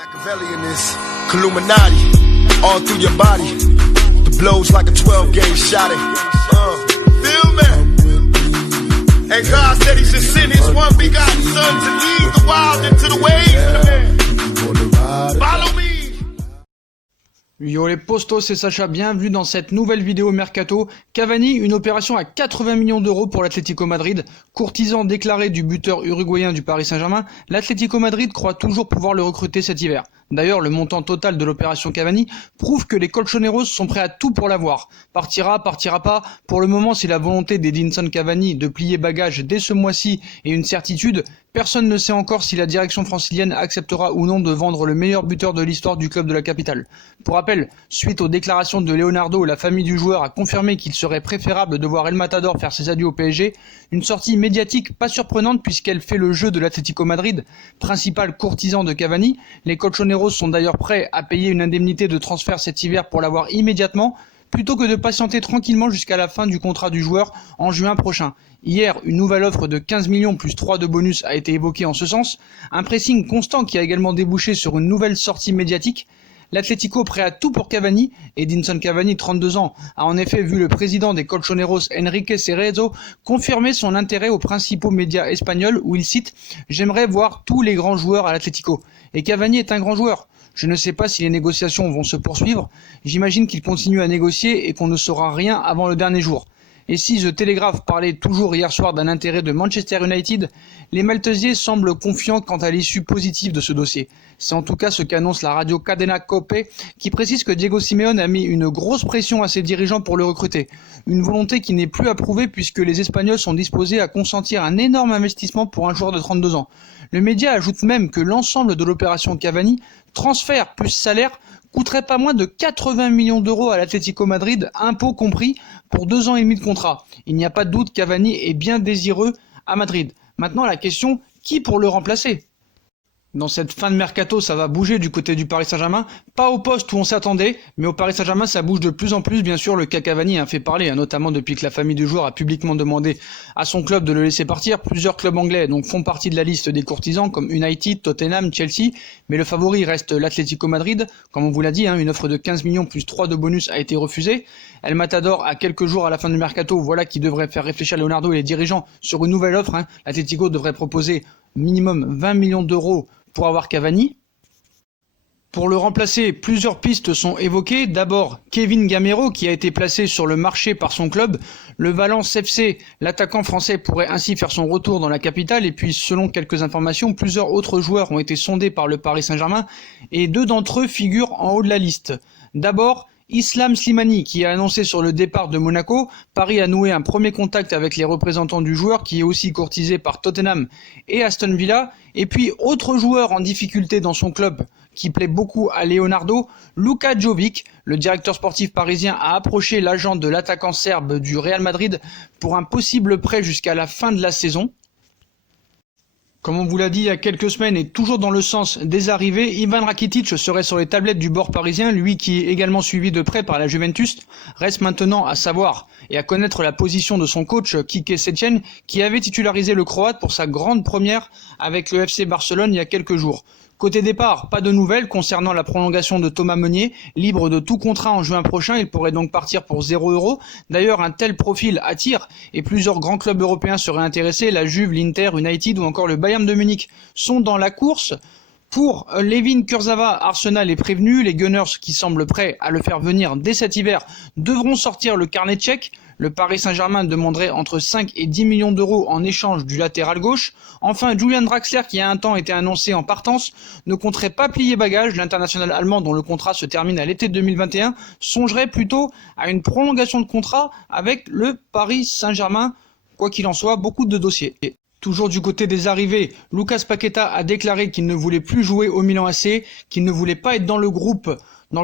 Machiavelli in this Illuminati, all through your body. The blows like a 12-gauge shot. Feel me? And God said He should send His one begotten Son to lead the wild into the ways. Follow me. Yo les postos, c'est Sacha, bienvenue dans cette nouvelle vidéo Mercato. Cavani, une opération à 80 millions d'euros pour l'Atlético Madrid. Courtisan déclaré du buteur uruguayen du Paris Saint-Germain, l'Atlético Madrid croit toujours pouvoir le recruter cet hiver. D'ailleurs, le montant total de l'opération Cavani prouve que les colchoneros sont prêts à tout pour l'avoir. Partira, partira pas. Pour le moment, c'est la volonté d'Edinson Cavani de plier bagage dès ce mois-ci et une certitude. Personne ne sait encore si la direction francilienne acceptera ou non de vendre le meilleur buteur de l'histoire du club de la capitale. Pour rappel, suite aux déclarations de Leonardo, la famille du joueur a confirmé qu'il serait préférable de voir El Matador faire ses adieux au PSG. Une sortie médiatique pas surprenante puisqu'elle fait le jeu de l'Atlético Madrid, principal courtisan de Cavani. Les colchoneros sont d'ailleurs prêts à payer une indemnité de transfert cet hiver pour l'avoir immédiatement, plutôt que de patienter tranquillement jusqu'à la fin du contrat du joueur en juin prochain. Hier, une nouvelle offre de 15 millions plus 3 de bonus a été évoquée en ce sens, un pressing constant qui a également débouché sur une nouvelle sortie médiatique. L'Atlético prêt à tout pour Cavani. Edinson Cavani, 32 ans, a en effet vu le président des Colchoneros, Enrique Cerezo, confirmer son intérêt aux principaux médias espagnols où il cite « J'aimerais voir tous les grands joueurs à l'Atlético ». Et Cavani est un grand joueur. Je ne sais pas si les négociations vont se poursuivre. J'imagine qu'il continue à négocier et qu'on ne saura rien avant le dernier jour. Et si The Telegraph parlait toujours hier soir d'un intérêt de Manchester United, les Maltesiers semblent confiants quant à l'issue positive de ce dossier. C'est en tout cas ce qu'annonce la radio Cadena Cope, qui précise que Diego Simeone a mis une grosse pression à ses dirigeants pour le recruter. Une volonté qui n'est plus approuvée puisque les Espagnols sont disposés à consentir un énorme investissement pour un joueur de 32 ans. Le média ajoute même que l'ensemble de l'opération Cavani, transfert plus salaire, coûterait pas moins de 80 millions d'euros à l'Atlético Madrid, impôts compris, pour 2 ans et demi de contrat. Il n'y a pas de doute, Cavani est bien désireux à Madrid. Maintenant la question, qui pour le remplacer ? Dans cette fin de mercato, ça va bouger du côté du Paris Saint-Germain, pas au poste où on s'attendait, mais au Paris Saint-Germain, ça bouge de plus en plus. Bien sûr, le cas Cavani a fait parler, notamment depuis que la famille du joueur a publiquement demandé à son club de le laisser partir. Plusieurs clubs anglais donc font partie de la liste des courtisans, comme United, Tottenham, Chelsea, mais le favori reste l'Atlético Madrid. Comme on vous l'a dit, une offre de 15 millions plus 3 de bonus a été refusée. El Matador, à quelques jours à la fin du mercato, voilà qui devrait faire réfléchir Leonardo et les dirigeants sur une nouvelle offre. L'Atlético devrait proposer minimum 20 millions d'euros pour avoir Cavani. Pour le remplacer, plusieurs pistes sont évoquées. D'abord, Kevin Gamero, qui a été placé sur le marché par son club. Le Valence FC, l'attaquant français, pourrait ainsi faire son retour dans la capitale. Et puis, selon quelques informations, plusieurs autres joueurs ont été sondés par le Paris Saint-Germain. Et 2 d'entre eux figurent en haut de la liste. D'abord, Islam Slimani, qui a annoncé sur le départ de Monaco. Paris a noué un premier contact avec les représentants du joueur, qui est aussi courtisé par Tottenham et Aston Villa. Et puis, autre joueur en difficulté dans son club, qui plaît beaucoup à Leonardo, Luka Jovic. Le directeur sportif parisien a approché l'agent de l'attaquant serbe du Real Madrid pour un possible prêt jusqu'à la fin de la saison. Comme on vous l'a dit il y a quelques semaines et toujours dans le sens des arrivées, Ivan Rakitic serait sur les tablettes du bord parisien, lui qui est également suivi de près par la Juventus. Reste maintenant à savoir et à connaître la position de son coach Quique Setien, qui avait titularisé le Croate pour sa grande première avec le FC Barcelone il y a quelques jours. Côté départ, pas de nouvelles concernant la prolongation de Thomas Meunier, libre de tout contrat en juin prochain, il pourrait donc partir pour 0 €. D'ailleurs, un tel profil attire et plusieurs grands clubs européens seraient intéressés, la Juve, l'Inter, United ou encore le Bayern de Munich sont dans la course. Pour Layvin Kurzawa, Arsenal est prévenu, les Gunners qui semblent prêts à le faire venir dès cet hiver devront sortir le carnet tchèque. Le Paris Saint-Germain demanderait entre 5 et 10 millions d'euros en échange du latéral gauche. Enfin, Julian Draxler, qui a un temps été annoncé en partance, ne compterait pas plier bagage. L'international allemand, dont le contrat se termine à l'été 2021, songerait plutôt à une prolongation de contrat avec le Paris Saint-Germain. Quoi qu'il en soit, beaucoup de dossiers. Toujours du côté des arrivées, Lucas Paqueta a déclaré qu'il ne voulait plus jouer au Milan AC, qu'il ne voulait pas être dans le groupe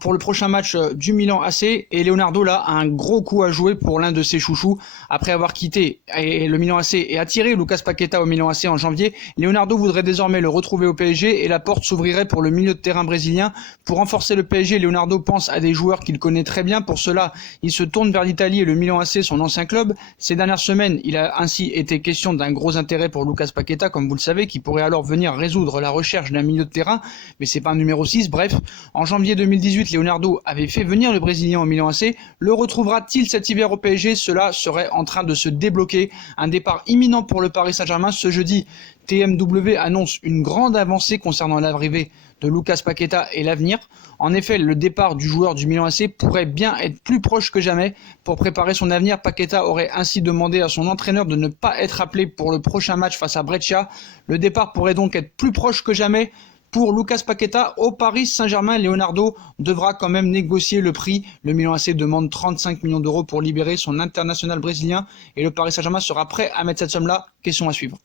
pour le prochain match du Milan AC, et Leonardo là a un gros coup à jouer pour l'un de ses chouchous. Après avoir quitté le Milan AC et attiré Lucas Paqueta au Milan AC en janvier, Leonardo voudrait désormais le retrouver au PSG et la porte s'ouvrirait pour le milieu de terrain brésilien. Pour renforcer le PSG, Leonardo pense à des joueurs qu'il connaît très bien. Pour cela, il se tourne vers l'Italie et le Milan AC, son ancien club. Ces dernières semaines, il a ainsi été question d'un gros intérêt pour Lucas Paqueta, comme vous le savez, qui pourrait alors venir résoudre la recherche d'un milieu de terrain, mais c'est pas un numéro 6. Bref, en janvier 2018, Leonardo avait fait venir le Brésilien au Milan AC. Le retrouvera-t-il cet hiver au PSG? Cela serait en train de se débloquer. Un départ imminent pour le Paris Saint-Germain ce jeudi. TMW annonce une grande avancée concernant l'arrivée de Lucas Paqueta et l'avenir. En effet, le départ du joueur du Milan AC pourrait bien être plus proche que jamais. Pour préparer son avenir, Paqueta aurait ainsi demandé à son entraîneur de ne pas être appelé pour le prochain match face à Brescia. Le départ pourrait donc être plus proche que jamais pour Lucas Paqueta au Paris Saint-Germain. Leonardo devra quand même négocier le prix. Le Milan AC demande 35 millions d'euros pour libérer son international brésilien et le Paris Saint-Germain sera prêt à mettre cette somme-là. Question à suivre.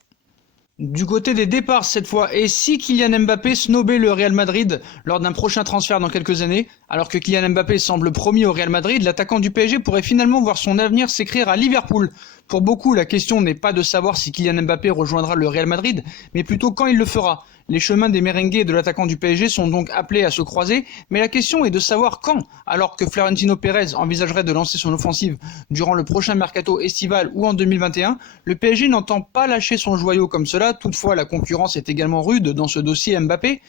Du côté des départs cette fois, et si Kylian Mbappé snobait le Real Madrid lors d'un prochain transfert dans quelques années? Alors que Kylian Mbappé semble promis au Real Madrid, l'attaquant du PSG pourrait finalement voir son avenir s'écrire à Liverpool. Pour beaucoup, la question n'est pas de savoir si Kylian Mbappé rejoindra le Real Madrid, mais plutôt quand il le fera. Les chemins des merengues et de l'attaquant du PSG sont donc appelés à se croiser, mais la question est de savoir quand, alors que Florentino Pérez envisagerait de lancer son offensive durant le prochain mercato estival ou en 2021, le PSG n'entend pas lâcher son joyau comme cela. Toutefois, la concurrence est également rude dans ce dossier Mbappé.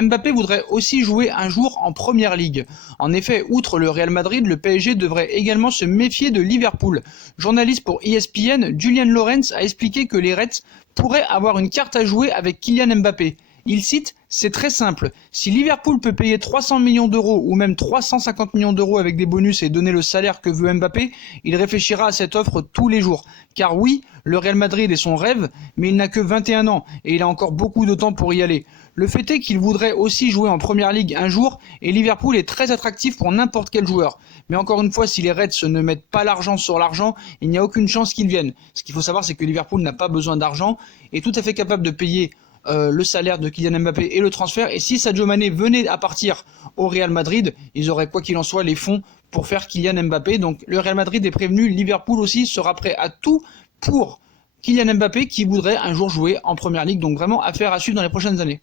Mbappé voudrait aussi jouer un jour en Première Ligue. En effet, outre le Real Madrid, le PSG devrait également se méfier de Liverpool. Journaliste pour ESPN, Julian Lawrence a expliqué que les Reds pourraient avoir une carte à jouer avec Kylian Mbappé. Il cite: « C'est très simple. Si Liverpool peut payer 300 millions d'euros ou même 350 millions d'euros avec des bonus et donner le salaire que veut Mbappé, il réfléchira à cette offre tous les jours. Car oui, le Real Madrid est son rêve, mais il n'a que 21 ans et il a encore beaucoup de temps pour y aller. Le fait est qu'il voudrait aussi jouer en Première Ligue un jour et Liverpool est très attractif pour n'importe quel joueur. Mais encore une fois, si les Reds ne mettent pas l'argent sur l'argent, il n'y a aucune chance qu'ils viennent. Ce qu'il faut savoir, c'est que Liverpool n'a pas besoin d'argent et est tout à fait capable de payer le salaire de Kylian Mbappé et le transfert. Et si Sadio Mané venait à partir au Real Madrid, ils auraient quoi qu'il en soit les fonds pour faire Kylian Mbappé. Donc le Real Madrid est prévenu, Liverpool aussi sera prêt à tout pour Kylian Mbappé qui voudrait un jour jouer en Première Ligue. Donc vraiment affaire à suivre dans les prochaines années.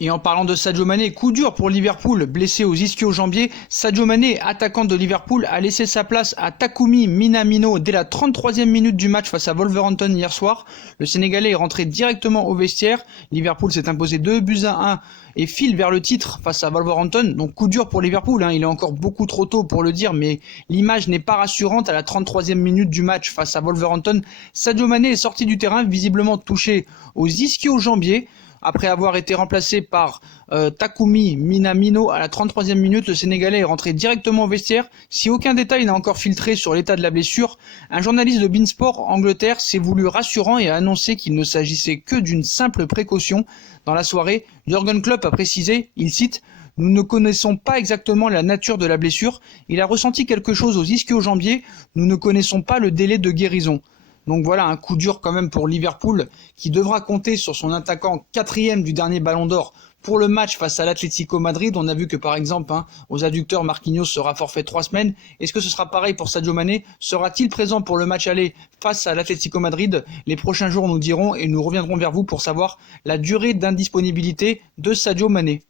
Et en parlant de Sadio Mané, coup dur pour Liverpool, blessé aux ischio-jambiers, Sadio Mané, attaquant de Liverpool, a laissé sa place à Takumi Minamino dès la 33e minute du match face à Wolverhampton hier soir. Le Sénégalais est rentré directement au vestiaire. Liverpool s'est imposé 2-1 et file vers le titre face à Wolverhampton. Donc coup dur pour Liverpool, il est encore beaucoup trop tôt pour le dire, mais l'image n'est pas rassurante à la 33e minute du match face à Wolverhampton. Sadio Mané est sorti du terrain, visiblement touché aux ischio-jambiers. Après avoir été remplacé par Takumi Minamino à la 33e minute, le Sénégalais est rentré directement au vestiaire. Si aucun détail n'a encore filtré sur l'état de la blessure, un journaliste de Beansport Angleterre s'est voulu rassurant et a annoncé qu'il ne s'agissait que d'une simple précaution. Dans la soirée, Jürgen Klopp a précisé, il cite: « Nous ne connaissons pas exactement la nature de la blessure. Il a ressenti quelque chose aux ischio-jambiers. Nous ne connaissons pas le délai de guérison. » Donc voilà, un coup dur quand même pour Liverpool qui devra compter sur son attaquant 4e du dernier Ballon d'Or pour le match face à l'Atlético Madrid. On a vu que par exemple, aux adducteurs, Marquinhos sera forfait 3 semaines. Est-ce que ce sera pareil pour Sadio Mané? Sera-t-il présent pour le match aller face à l'Atlético Madrid? Les prochains jours nous diront et nous reviendrons vers vous pour savoir la durée d'indisponibilité de Sadio Mané.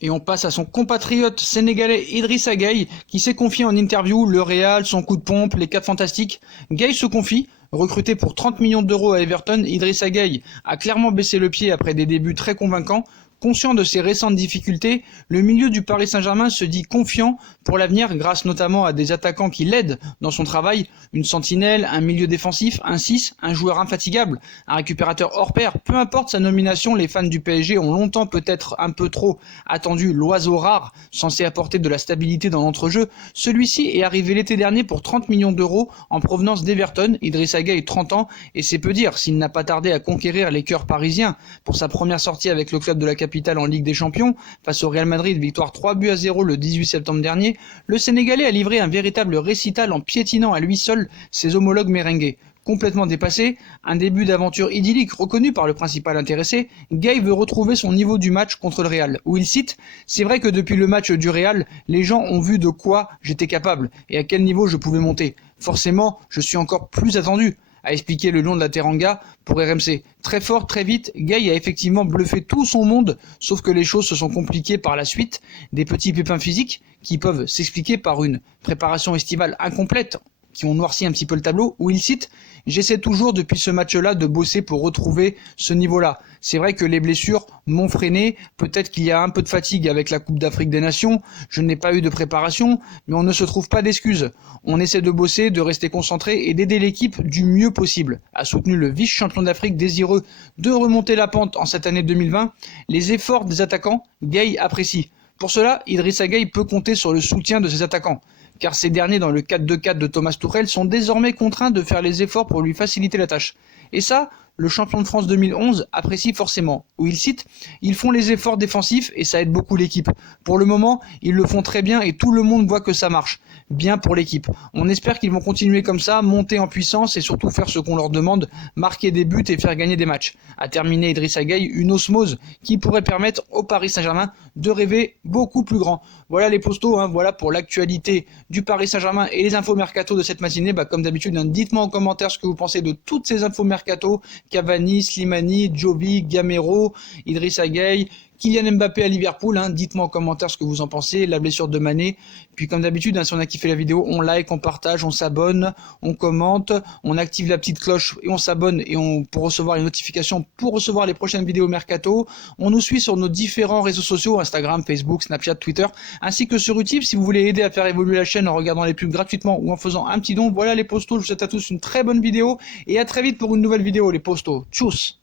Et on passe à son compatriote sénégalais Idrissa Gueye qui s'est confié en interview le Real, son coup de pompe, les 4 fantastiques. Gueye se confie, recruté pour 30 millions d'euros à Everton, Idrissa Gueye a clairement baissé le pied après des débuts très convaincants. Conscient de ses récentes difficultés, le milieu du Paris Saint-Germain se dit confiant pour l'avenir grâce notamment à des attaquants qui l'aident dans son travail, une sentinelle, un milieu défensif, un 6, un joueur infatigable, un récupérateur hors pair. Peu importe sa nomination, les fans du PSG ont longtemps peut-être un peu trop attendu l'oiseau rare censé apporter de la stabilité dans l'entrejeu. Celui-ci est arrivé l'été dernier pour 30 millions d'euros en provenance d'Everton. Idrissa Gueye 30 ans et c'est peu dire s'il n'a pas tardé à conquérir les cœurs parisiens pour sa première sortie avec le club de la capitale en Ligue des Champions face au Real Madrid, victoire 3-0 le 18 septembre dernier. Le Sénégalais a livré un véritable récital en piétinant à lui seul ses homologues merengues. Complètement dépassé, un début d'aventure idyllique reconnu par le principal intéressé, Gay veut retrouver son niveau du match contre le Real, où il cite « C'est vrai que depuis le match du Real, les gens ont vu de quoi j'étais capable et à quel niveau je pouvais monter. Forcément, je suis encore plus attendu », a expliqué le lion de la Teranga pour RMC. Très fort, très vite, Gay a effectivement bluffé tout son monde, sauf que les choses se sont compliquées par la suite. Des petits pépins physiques qui peuvent s'expliquer par une préparation estivale incomplète, qui ont noirci un petit peu le tableau, où il cite « J'essaie toujours depuis ce match-là de bosser pour retrouver ce niveau-là. C'est vrai que les blessures m'ont freiné, peut-être qu'il y a un peu de fatigue avec la Coupe d'Afrique des Nations, je n'ai pas eu de préparation, mais on ne se trouve pas d'excuses. On essaie de bosser, de rester concentré et d'aider l'équipe du mieux possible », a soutenu le vice-champion d'Afrique désireux de remonter la pente en cette année 2020. Les efforts des attaquants, Gay apprécie. Pour cela, Idrissa Gueye peut compter sur le soutien de ses attaquants, car ces derniers, dans le 4-2-4 de Thomas Tuchel, sont désormais contraints de faire les efforts pour lui faciliter la tâche. Et ça, le champion de France 2011 apprécie forcément, où il cite « Ils font les efforts défensifs et ça aide beaucoup l'équipe. Pour le moment, ils le font très bien et tout le monde voit que ça marche. Bien pour l'équipe. On espère qu'ils vont continuer comme ça, monter en puissance et surtout faire ce qu'on leur demande, marquer des buts et faire gagner des matchs », a terminé Idrissa Gueye, une osmose qui pourrait permettre au Paris Saint-Germain de rêver beaucoup plus grand. Voilà les postos, voilà pour l'actualité du Paris Saint-Germain et les infos mercato de cette matinée. Comme d'habitude, dites-moi en commentaire ce que vous pensez de toutes ces infos mercato. Cavani, Slimani, Jovi, Gamero, Idrissa Gueye, Kylian Mbappé à Liverpool, dites-moi en commentaire ce que vous en pensez, la blessure de Mané. Puis comme d'habitude, si on a kiffé la vidéo, on like, on partage, on s'abonne, on commente, on active la petite cloche et on s'abonne pour recevoir les notifications, pour recevoir les prochaines vidéos mercato. On nous suit sur nos différents réseaux sociaux, Instagram, Facebook, Snapchat, Twitter, ainsi que sur YouTube si vous voulez aider à faire évoluer la chaîne en regardant les pubs gratuitement ou en faisant un petit don. Voilà les postos, je vous souhaite à tous une très bonne vidéo et à très vite pour une nouvelle vidéo les postos. Tchuss.